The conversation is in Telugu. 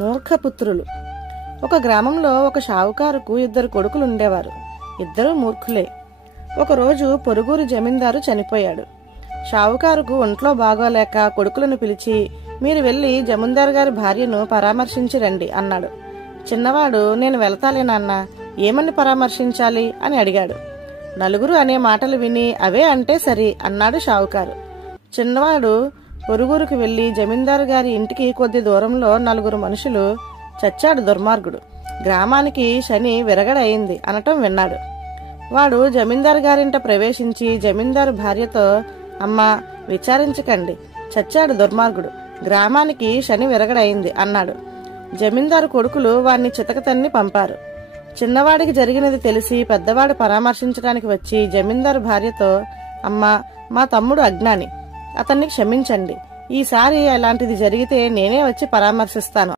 మూర్ఖపుత్రులు. ఒక గ్రామంలో ఒక షావుకారుకు 2 కొడుకులు ఉండేవారు. ఇద్దరూ మూర్ఖులే. ఒకరోజు పొరుగురు జమీందారు చనిపోయాడు. షావుకారుకు ఒంట్లో బాగోలేక కొడుకులను పిలిచి, మీరు వెళ్లి జమీందారు గారి భార్యను పరామర్శించి రండి అన్నాడు. చిన్నవాడు, నేను వెళతాలే నాన్న, ఏమని పరామర్శించాలి అని అడిగాడు. నలుగురు అనే మాటలు విని అవే అంటే సరి అన్నాడు షావుకారు. చిన్నవాడు పొరుగురుకు వెళ్లి జమీందారు గారి ఇంటికి కొద్ది దూరంలో 4 మనుషులు చచ్చాడు దుర్మార్గుడు, గ్రామానికి శని విరగడ అయింది అనటం విన్నాడు. వాడు జమీందారు గారింట ప్రవేశించి జమీందారు భార్యతో, అమ్మా విచారించకండి, చచ్చాడు దుర్మార్గుడు, గ్రామానికి శని విరగడ అయింది అన్నాడు. జమీందారు కొడుకులు వాణ్ణి చితకతన్ని పంపారు. చిన్నవాడికి జరిగినది తెలిసి పెద్దవాడు పరామర్శించడానికి వచ్చి జమీందారు భార్యతో, అమ్మా మా తమ్ముడు అజ్ఞాని, అతన్ని క్షమించండి, ఈసారి అలాంటిది జరిగితే నేనే వచ్చి పరామర్శిస్తాను